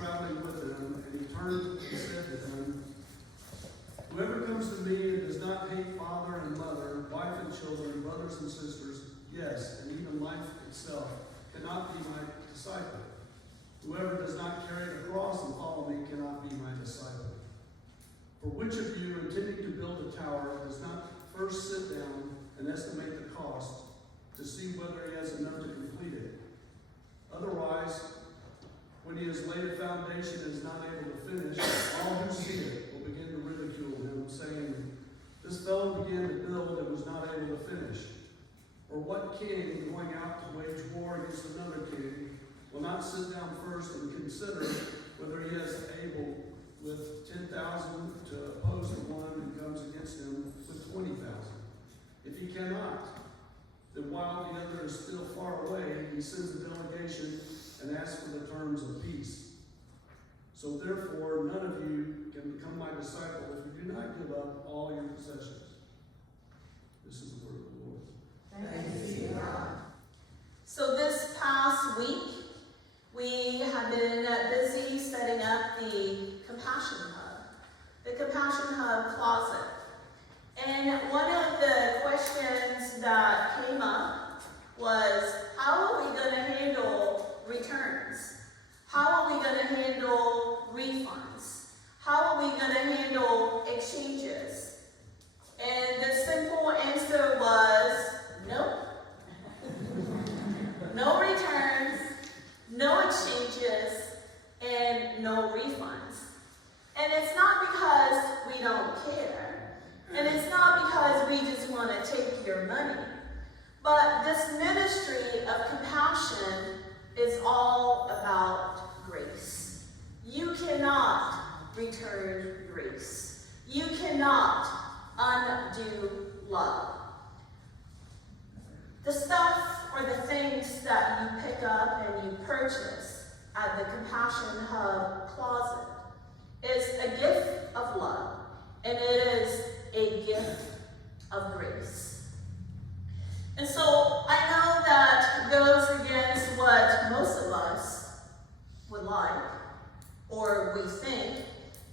traveling with them, and he turned and said to them, "Whoever comes to me and does not hate father and mother, wife and children, brothers and sisters, yes, and even life itself, cannot be my disciple. Whoever does not carry the cross and follow me cannot be my disciple. For which of you, intending to build a tower, does not first sit down and estimate the cost to see whether he has enough to complete it? Otherwise, when he has laid a foundation and is not able to finish, all who see it will begin to ridicule him, saying, 'This fellow began to build and was not able to finish.' Or what king, going out to wage war against another king, will not sit down first and consider whether he is able with 10,000 to oppose the one who comes against him with 20,000? If he cannot, then while the other is still far away, he sends a delegation and asks for the terms of peace. So therefore, none of you can become my disciple if you do not give up all your possessions." This is the word of the Lord. Thanks be to God. So this past week, we have been busy setting up the Compassion Hub, the Compassion Hub Closet. And one of the questions that came up was, how are we going to handle returns? How are we going to handle refunds? How are we going to handle exchanges? And the simple answer was, nope. No returns, no exchanges, and no refunds. And it's not because we don't care. And it's not because we just want to take your money. But this ministry of compassion is all about grace. You cannot return grace. You cannot undo love. The stuff or the things that you pick up and you purchase at the Compassion Hub Closet is a gift of love, and it is a gift of grace. And so I know that goes against what most of us would like or we think,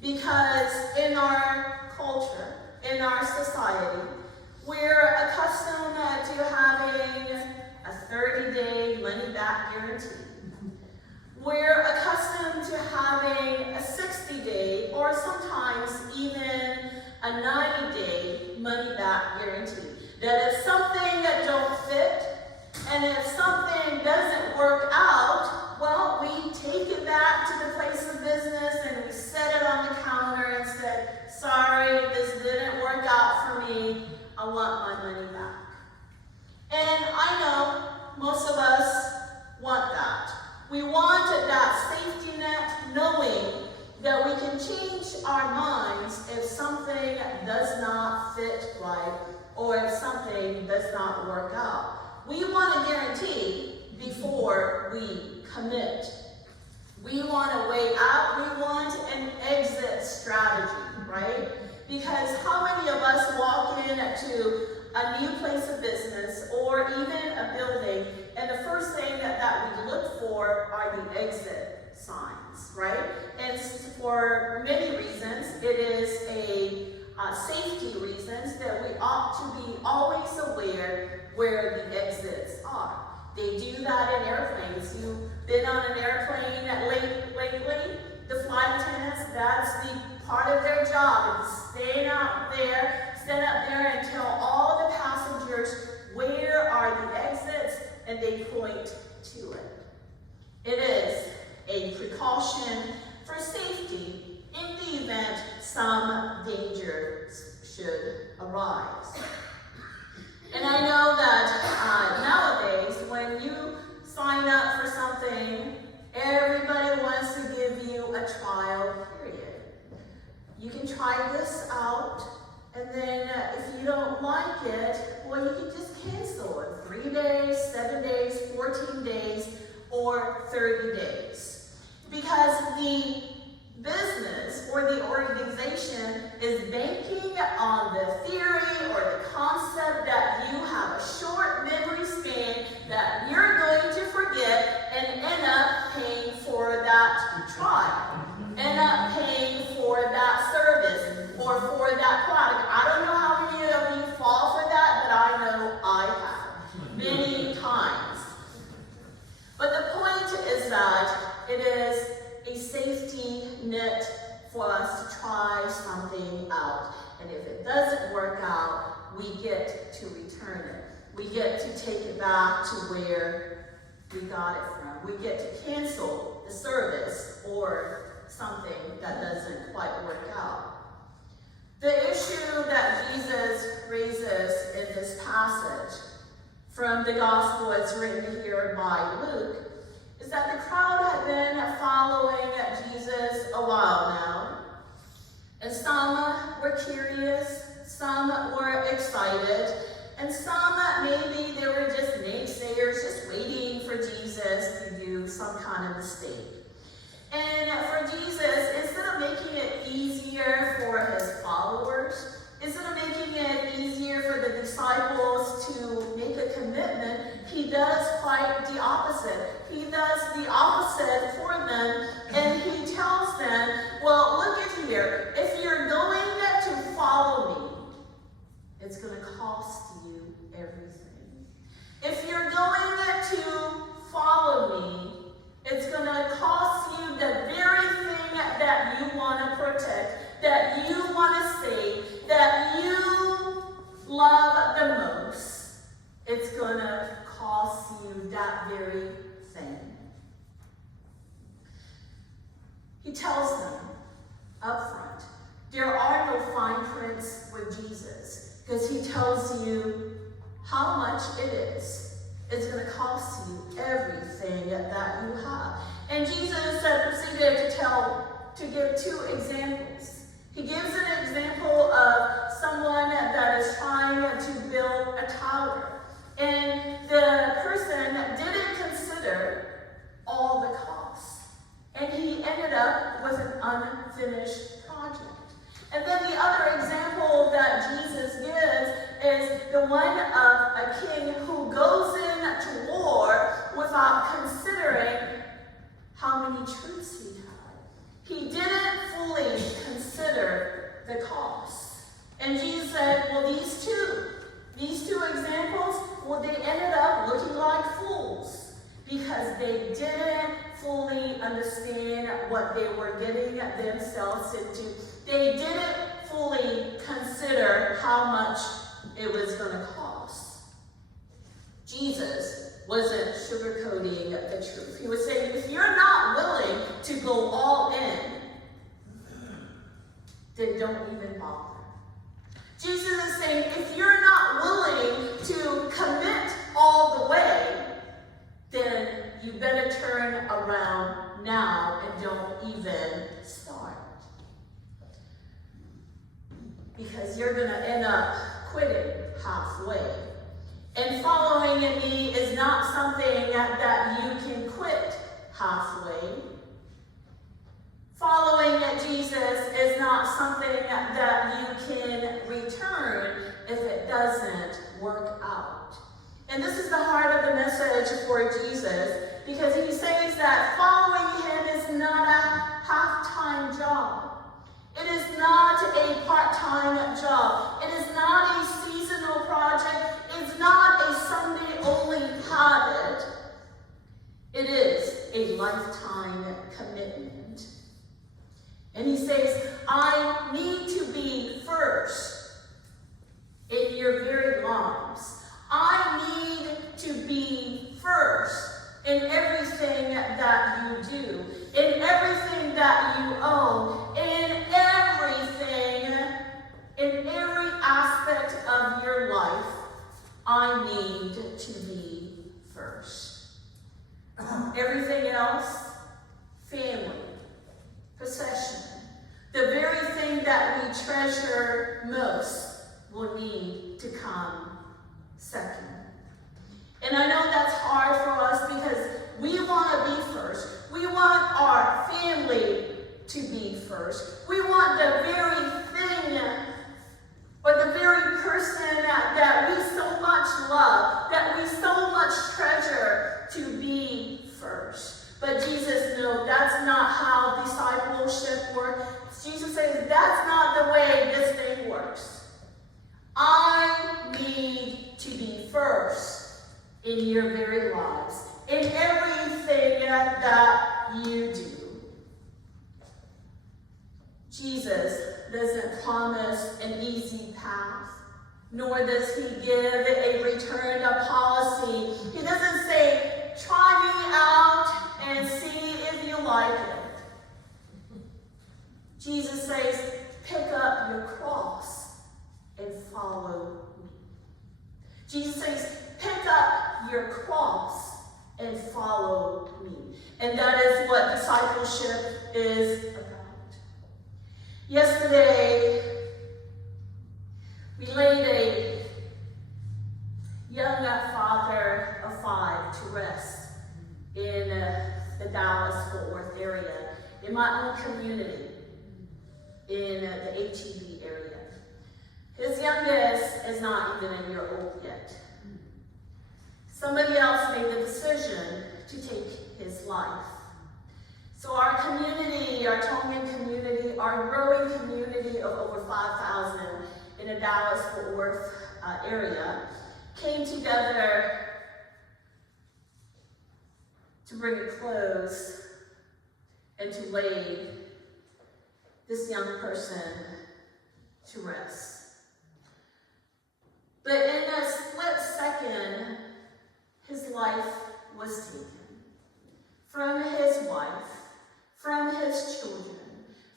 because in our culture, in our society, we're accustomed to having a 30-day money-back guarantee. We're accustomed to having a 60-day or sometimes even a 90-day money-back guarantee. That if something don't fit and if something doesn't work out, well, we take it back to the place of business and we set it on the counter and said, "Sorry, this didn't work out for me. I want my money back." And I know most of us want that. We want that safety net, knowing that we can change our minds if something does not fit right or if something does not work out. We want a guarantee before we commit. We want a way out. We want an exit strategy, right? Because how many of us walk into a new place of business or even a building, and the first thing that we look for are the exit signs, right? And for many reasons, it is a safety reasons that we ought to be always aware where the exits are. They do that in airplanes. You've been on an airplane lately, the flight attendants, that's the part of their job, is stand up there and tell all the passengers where are the exits, and they point to it. It is a precaution for safety in the event some danger should arise. And I know that nowadays, when you sign up for something, everybody wants to give you a trial period. You can try this out, and then if you don't like it, well, you can just cancel it. 3 days, 7 days, 14 days, or 30 days. Because the business or the organization is banking on the theory or the concept that you have a short memory span that you're going to forget and end up paying for that trial. knit for us to try something out. And if it doesn't work out, we get to return it. We get to take it back to where we got it from. We get to cancel the service or something that doesn't quite work out. The issue that Jesus raises in this passage from the gospel as written here by Luke is that the crowd had been following Jesus a while now. And some were curious, some were excited, and some maybe they were just naysayers, just waiting for Jesus to do some kind of mistake. And for Jesus, instead of making it easier for his followers, instead of making it easier for the disciples to make a commitment, he does quite the opposite. He does the opposite for them, and he tells them, well, look at here. If you're going to follow me, it's going to cost you everything. If you're going to follow me, it's going to cost you the very thing that you want to protect, that you want to save, that you love the most. It's going to cost you that very thing. He tells them up front, there are no fine prints with Jesus, because he tells you how much it is. It's going to cost you everything that you have. And Jesus proceeded to give two examples. He gives an example of someone that is trying to build a tower. And the person didn't consider all the costs. And he ended up with an unfinished project. And then the other example that Jesus gives is the one of a king who goes into war without considering how many troops he had. He didn't fully consider the cost. And Jesus said, well, these two examples, well, they ended up looking like fools because they didn't fully understand what they were getting themselves into. They didn't fully consider how much it was going to cost. Jesus wasn't sugarcoating the truth. He was saying, if you're not willing to go all in, then don't even bother. Jesus is saying, if you're not willing to commit all the way, then you better turn around now and don't even start. Because you're going to end up quitting halfway. And following me is not something that you can quit halfway. Following Jesus is not something that you can return if it doesn't work out. And this is the heart of the message for Jesus, because he says that following him is not a half-time job. It is not a part-time job. It is not a seasonal project. It's not a Sunday-only habit. It is a lifetime commitment. And he says, I need to be first in your very lives. I need to be first in everything that you do, in everything that you own, in every aspect of your life. I need to be first. Everything else, family, possession, the very thing that we treasure most will need to come second. And I know that's hard for us because we want to be first. We want our family to be first. We want the very thing or the very person that we so much love, that we so much treasure to be first. But Jesus knows that's not how discipleship works. Jesus says that's not the way this thing works. I need to be first in your very lives, in everything that you do. Jesus doesn't promise an easy path, nor does he give a return policy. He doesn't say, try me out and see if you like it. Jesus says, pick up your cross and follow me. Jesus says, pick up your cross and follow me. And that is what discipleship is about. Yesterday, we laid a young father of 5 to rest in the Dallas-Fort Worth area, in my own community, in the HEB area. His youngest is not even a year old yet. Somebody else made the decision to take his life. So our community, our Tongan community, our growing community of over 5,000 in the Dallas-Fort Worth area, came together to bring a close and to lay this young person to rest. But in a split second, his life was taken from his wife, from his children,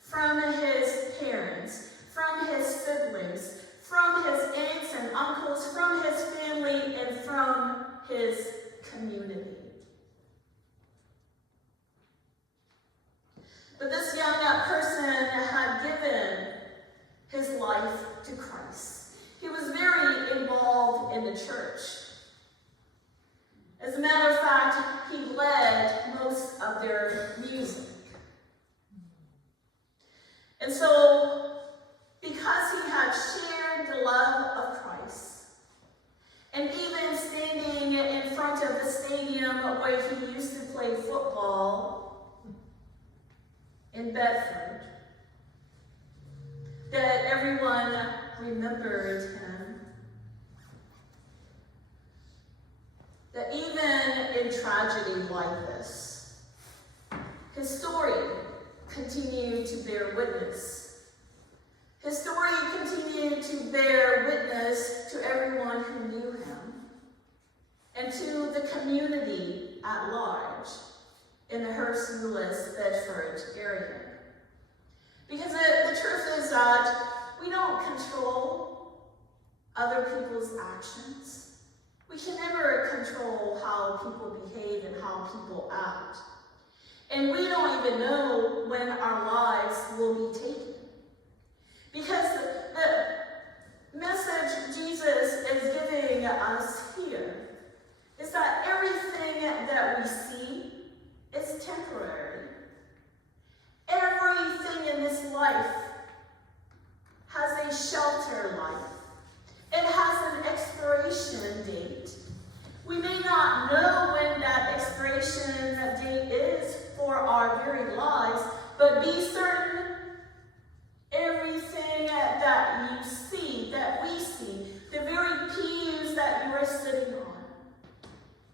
from his parents, from his siblings, from his aunts and uncles, from his family, and from his community. But this young person had given his life to Christ. He was very involved in the church. As a matter of fact, he led most of their music. And so, because he had shared the love of Christ, and even standing in front of the stadium where he used to play football in Bedford, that everyone remembered him, that even in tragedy like this, his story continued to bear witness. His story continued to bear witness to everyone who knew him and to the community at large in the Hearst Lewis Bedford area. Because the truth is that we don't control other people's actions. We can never control how people behave and how people act. And we don't even know when our lives will be taken. Because the message Jesus is giving us here is that everything that we see is temporary. Everything in this life has a shelter life. It has an expiration date. We may not know when that expiration date is for our very lives, but be certain everything that you see, that we see, the very pews that you are sitting on,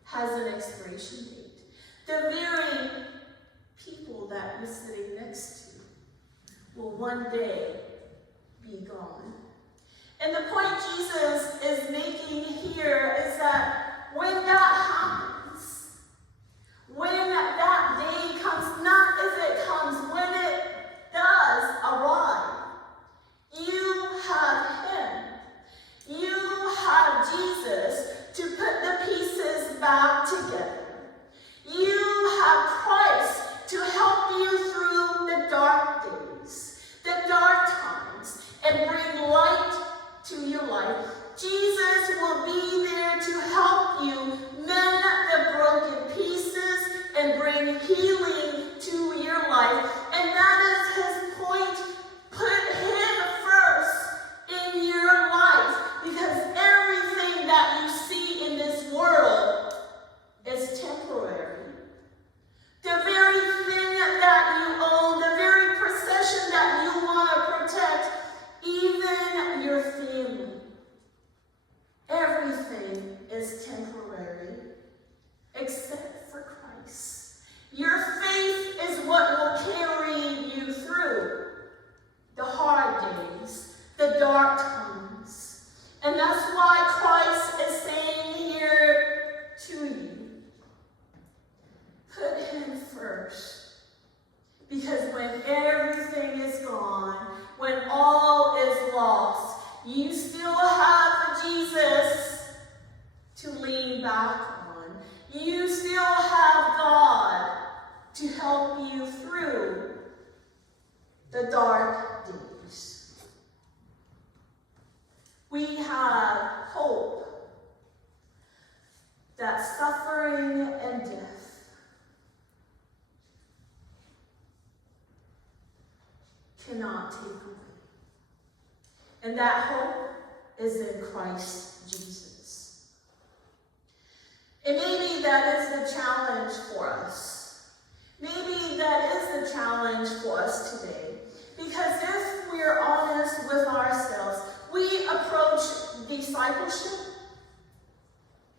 has an expiration date. The very people that you're sitting next to will one day be gone. And the point Jesus is making here is that when that happens, when that day comes, not if it comes, when it does arrive, you have him. You have Jesus to put the pieces back together. You have Christ to help you through the dark days, the dark times, and bring light to your life. Jesus will be there to help you mend the broken pieces and bring healing to your life. And that is his point. Put him first in your life, because everything that you see in this world is temporary. The very thing that you own, the very possession that you want to protect, even your family, everything is temporary except for Christ. Your faith is what will carry you through. You still have God to help you through the dark days. We have hope that suffering and death cannot take away. And that hope is in Christ Jesus. And maybe that is the challenge for us. Maybe that is the challenge for us today. Because if we're honest with ourselves, we approach discipleship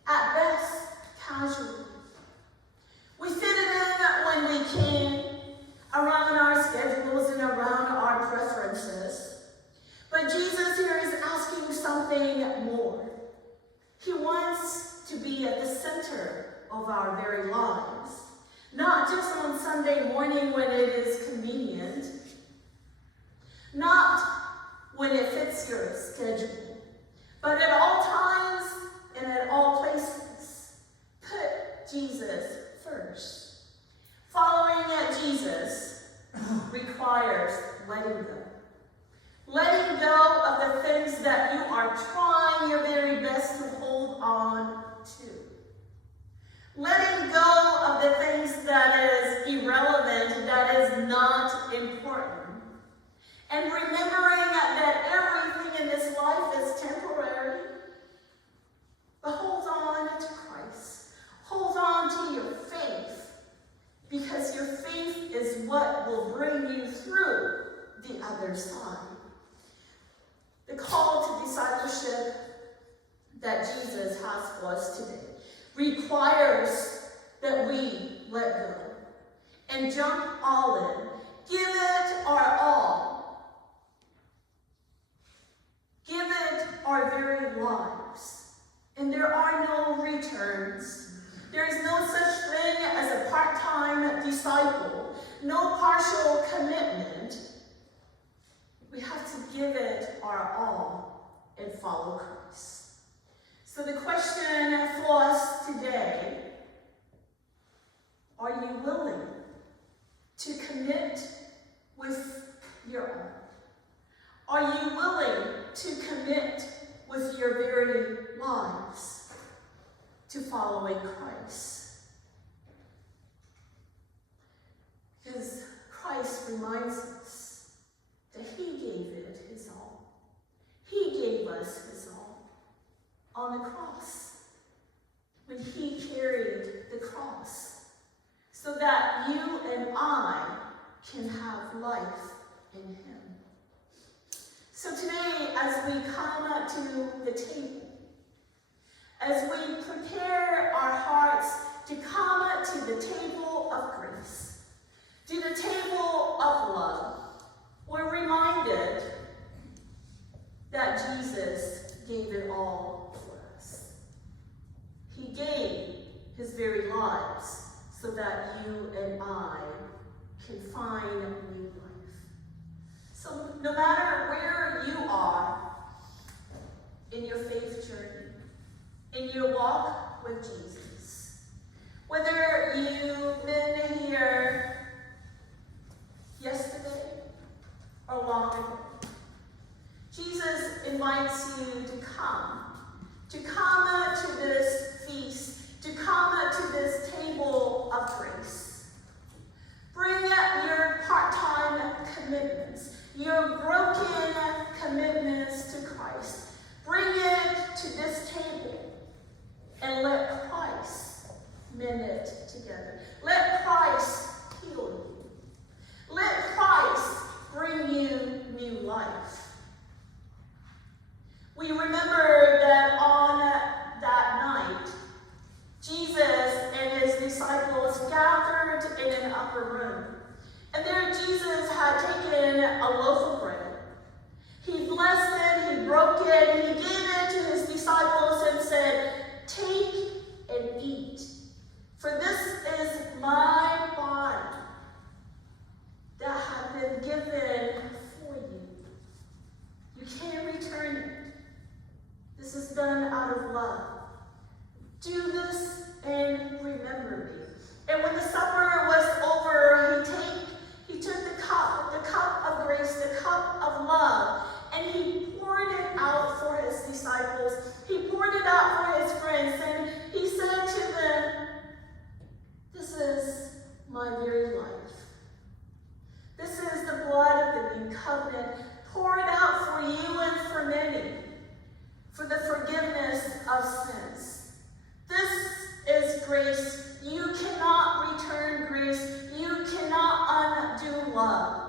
at best casually. We fit it in when we can, around our schedules and around our preferences. But Jesus here is asking something more. He wants to be at the center of our very lives. Not just on Sunday morning when it is convenient. Not when it fits your schedule. But at all times and at all places. Put Jesus first. Following Jesus requires letting go. Letting go of the things that you are trying your very best to hold on to. Letting go of the things that is irrelevant, that is not important. And remembering that everything in this life is temporary. But hold on to Christ. Hold on to your faith. Because your faith is what will bring you through the other side. The call to discipleship that Jesus has for us today requires that we let go and jump all in. Give it our all. Give it our very lives. And there are no returns. There is no such thing as a part-time disciple, no partial commitment. We have to give it our all and follow Christ. So the question for us today, are you willing to commit with your all? Are you willing to commit with your very lives to following Christ? Because Christ reminds us that he gave it his all. He gave us his all on the cross when he carried the cross so that you and I can have life in him. So today, as we come to the table, as we prepare our hearts to come to the table of grace, to the table of love, we're reminded that Jesus gave it all for us. He gave his very lives so that you and I can find new life. So no matter where you are in your faith journey, in your walk with Jesus, whether you've been here yesterday or long ago, Jesus invites you to come to this feast, to come to this table of grace. Bring your part-time commitments, your broken commitments to Christ. Bring it to this table and let Christ mend it together. Let Christ heal you. Let Christ bring you new life. We remember that on that night, Jesus and his disciples gathered in an upper room. And there Jesus had taken a loaf of bread. He blessed it, he broke it, and he gave it to his disciples and said, "Take and eat, for this is my body that has been given for you. You can't return it. This is done out of love. Do this in poured out for you and for many, for the forgiveness of sins. This is grace. You cannot return grace. You cannot undo love.